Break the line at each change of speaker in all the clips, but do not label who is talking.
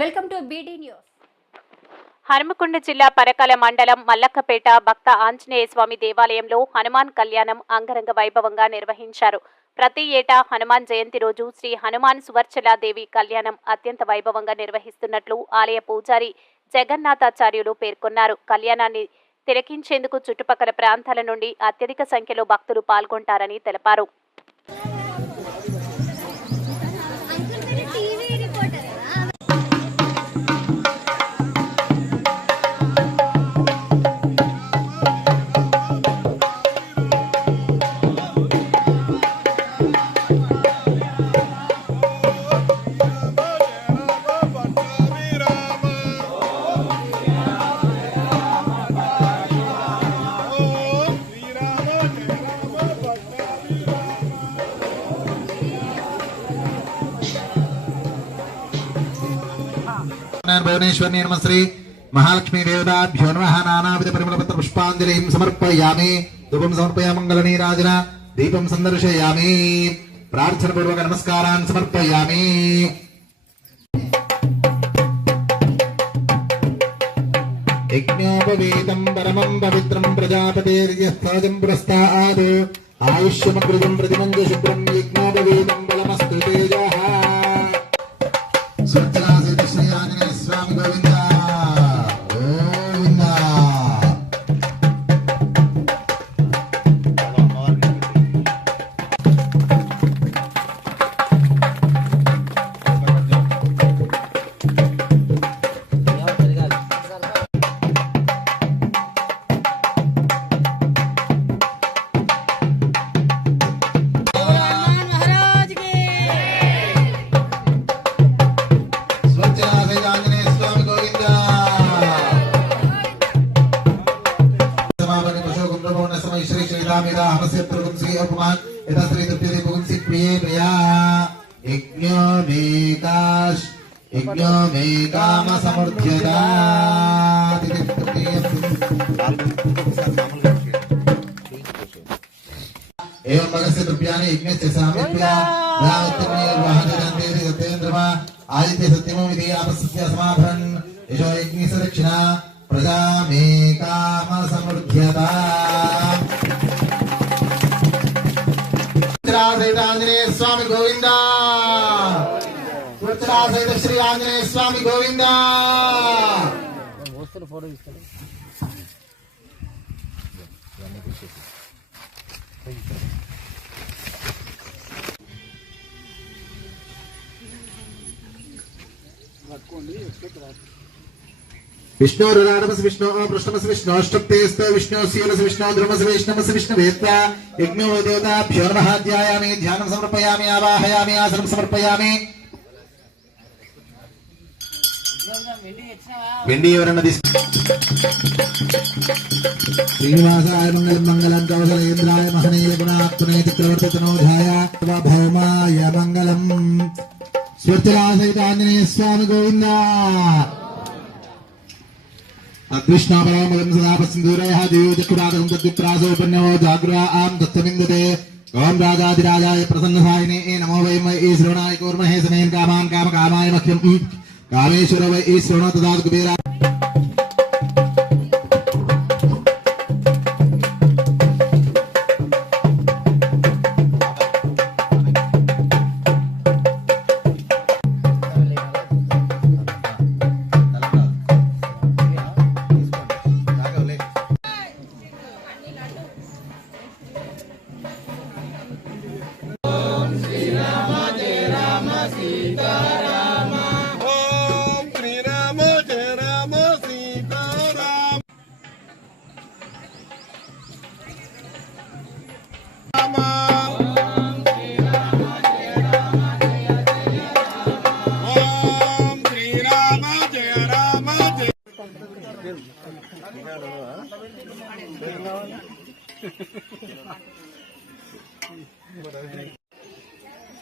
Welcome to BD news
Hanumakonda జిల్లా పరకాల మండలం మల్లక్కపేట భక్త ఆంజనేయ స్వామి దేవాలయంలో హనుమాన్ కళ్యాణం అంగరంగ వైభవంగా నిర్వహించారు. ప్రతి ఏటా హనుమాన్ జయంతి రోజు శ్రీ హనుమాన్ సువర్చలాదేవి కళ్యాణం అత్యంత వైభవంగా నిర్వహిస్తున్నట్లు ఆలయ పూజారి జగన్నాథాచార్యులు పేర్కొన్నారు. కళ్యాణాన్ని తిలకించేందుకు చుట్టుపక్కల ప్రాంతాల నుండి అత్యధిక సంఖ్యలో భక్తులు పాల్గొంటారని తెలిపారు.
భువనేశ్వర్ భువనేశ్వరి నమశ్రీ మహాలక్ష్మీ దేవతాభ్యో నమ నానావిధ పరిమళపత్ర పుష్పాంజలిం సమర్పయామి ధూపం సమర్పయా మంగళనీ రాజన దీపం సందర్శయామి ప్రార్థన పూర్వక నమస్కారాన్ని సమర్పయామి యజ్ఞోపవీతం పరమం పవిత్రం ప్రజాపతిర్యస్థాజం పురస్థాదు ఆయుష్యమకృతం ప్రతిమంజ శుభ్రం యజ్ఞోపవీతం బలమస్తు ప్రభుం శ్రీ ఉపమాన్ యథా శ్రీ తృప్యతే పుగుంసి ప్రియే ప్రియా యజ్ఞో మేకాశ్ యజ్ఞో మే కామ సమర్థ్యదా एवं भगस्य द्रव्याणि यज्ञस्य सामिप्या रामत्तमेर्वाहनजन्तेति सत्येन्द्रमा आदित्य सत्यमोमिति आपस्य समाभरन् यशो यज्ञस्य दक्षिणा प्रजा मे काम समृद्ध्यता సహిత ఆంజనేయ స్వామి గోవింద సహిత శ్రీ ఆంజనేయ స్వామి గోవింద విష్ణు రురాడమసి విష్ణు పృష్ణమస్ విష్ణు అష్టప్తేస్త విష్ణు శీలసి విష్ణు ధ్రుమసి వైష్ణమస్ విష్ణు వేత్త యజ్ఞో దేవతాభ్యో నమః ధ్యాయామి ధ్యానం సమర్పయామి ఆవాహయామి ఆసనం సమర్పయామి. వెండి ఎవరన్నా తీసుకు శ్రీనివాసాయ మంగళం మంగళం కౌశలేంద్రాయ మహనీయ గుణాత్మనే చక్రవర్తి తనోధాయ భౌమాయ మంగళం. స్వచ్ఛలాసహిత ఆంజనేయ స్వామి గోవింద అదృష్టాపరామలం సదా దేవోజకురాగం తద్విప్రాసోపన్యో జాగ్రా ఆం దత్తమిందతే ఓం రాజాదిరాజాయ ప్రసన్నసాయినే నమో వై మై ఈ శ్రవణాయ కూర్మహే సమయం కామాన్ కామ కామాయ మహ్యం కామేశ్వర వై ఈ శ్రవణ తదా కుబేరా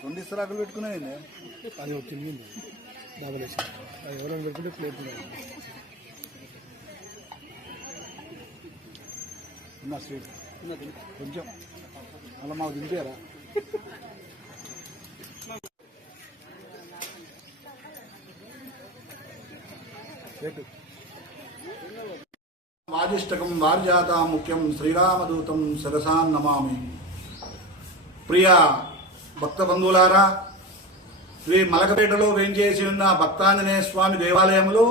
రెండు ఇస్తరాకులు పెట్టుకున్నాయండి అది వచ్చింది డబల్ వేసి అది ఎవరైనా పెట్టుకుంటే ప్లేట్ ఉన్నా స్వీట్ కొంచెం అలా మాకు దింపారా
వాజిష్టకం వార్జాత ముఖ్యం శ్రీరామదూతం సరసాన్ నమామి. ప్రియ భక్త బంధువులారా శ్రీ మలకపేటలో వేంచేసి ఉన్న భక్తాంజనేయ స్వామి దేవాలయంలో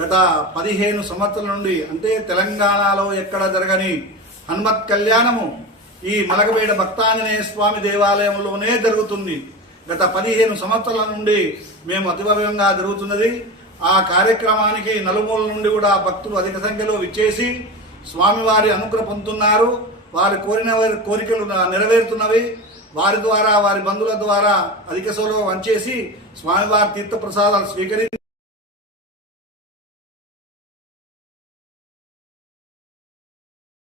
గత పదిహేను సంవత్సరాల నుండి అంటే తెలంగాణలో ఎక్కడ జరగని హనుమత్ కళ్యాణము ఈ మలగబేడ భక్తాంజనేయ స్వామి దేవాలయంలోనే జరుగుతుంది. గత పదిహేను సంవత్సరాల నుండి మేము అతిభవ్యంగా జరుగుతున్నది. ఆ కార్యక్రమానికి నలుమూల నుండి కూడా భక్తులు అధిక సంఖ్యలో విచ్చేసి స్వామివారి అనుగ్రహ పొందుతున్నారు. వారి కోరిన వారి కోరికలు నెరవేరుతున్నవి. వారి ద్వారా వారి బంధువుల ద్వారా అధిక సోలో వంచేసి స్వామివారి తీర్థ ప్రసాదాలు స్వీకరించి